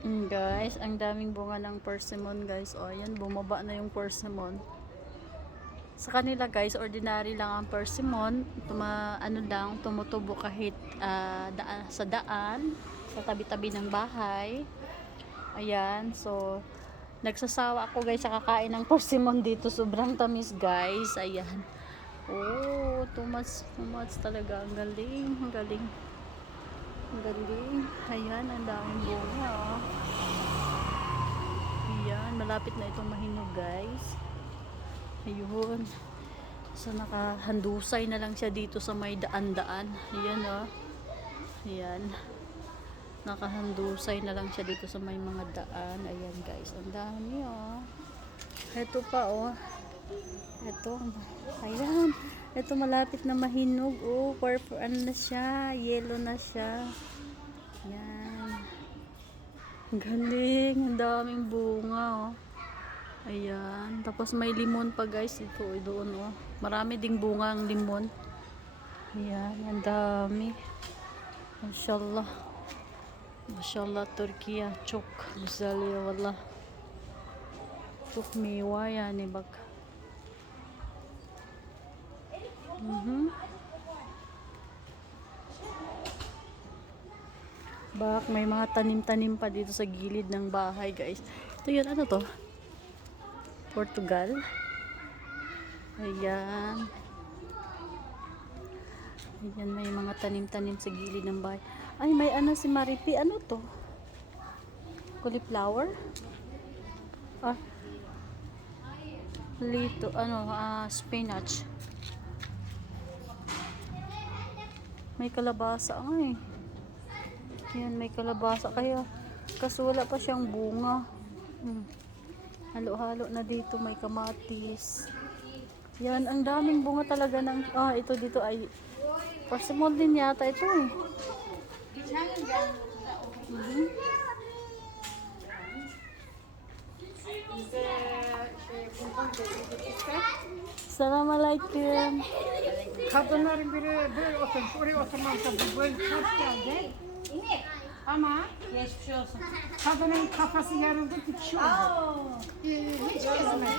Guys, ang daming bunga ng persimmon guys. O, ayan, bumaba na yung persimmon. Sa kanila guys, ordinary lang ang persimmon. Ano lang, tumutubo kahit sa daan, sa tabi-tabi ng bahay. Ayan, so nagsasawa ako guys sa kakain ng persimmon dito. Sobrang tamis guys. Ayan. Oh, too much talaga. Ang galing, ang galing. Ang galing. Ayan, ang daming bunga. Oh. Ayan, malapit na itong mahinog guys. Ayun. So, nakahandusay na lang siya dito sa may daan-daan. Ayan oh. Ayan. Nakahandusay na lang siya dito sa may mga daan. Ayan guys, ang dami oh. Ito pa oh. Ito. Ayan. Ito malapit na mahinog. Oh, purple ano na siya. Yellow na siya. Ayan. Galing. Ang daming bunga oh. Ayan. Tapos may limon pa guys. Ito doon oh. Marami ding bunga ang limon. Ayan. Ang dami. Mashallah. Mashallah Turkiya. Çok güzel ya valla. Çok meyve yani bak. Bak, may mga tanim-tanim pa dito sa gilid ng bahay guys. Ito yun, ano to? Portugal. Ayan. Ayan, may mga tanim-tanim sa gilid ng bahay. Ay, may ano si Maripi. Ano to? Cauliflower? Ah, lito, spinach. May kalabasa nga eh. Ayan, may kalabasa. Kaya, kaso wala pa siyang bunga. Halo-halo na dito. May kamatis. Yan, ang daming bunga talaga ng... ito dito ay... persimmon din yata ito eh. Selamünaleyküm. Kadınların biri böyle oturmuş, oraya oturmamışsa bu böyle ters geldi. Ama Geçmiş olsun. kadının kafası yarıldı, dikişi oldu. Hiç gezmedi.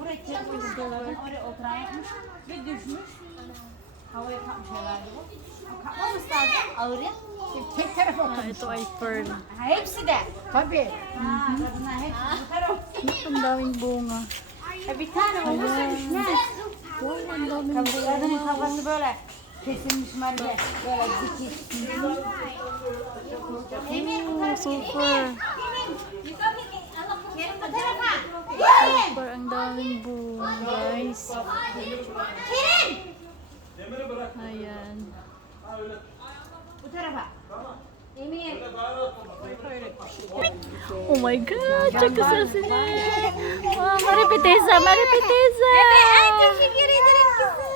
Buraya çekmiş doların oraya oturan yapmış ve düşmüş. Havaya kalkmış herhalde bu. Kalkmaması lazım. Ağır ya. Tek taraf oturmuş. Ito ay fern. Ha, hepsi de. Tabii. Ha, kadınlar hepsi bu taraf. Ang daming bunga. Bir tane olursa düşmez. Oh, ang daming bunga. Kadının kafası böyle kesilmiş marge. Böyle dikiş. Oh, super. Gelin bu tarafa. Super, ang daming bunga, guys. Ayan. Bu tarafa. Emir. Oh my God, check this out. Maripiteza, Maripiteza. Teşekkür ederim kızım.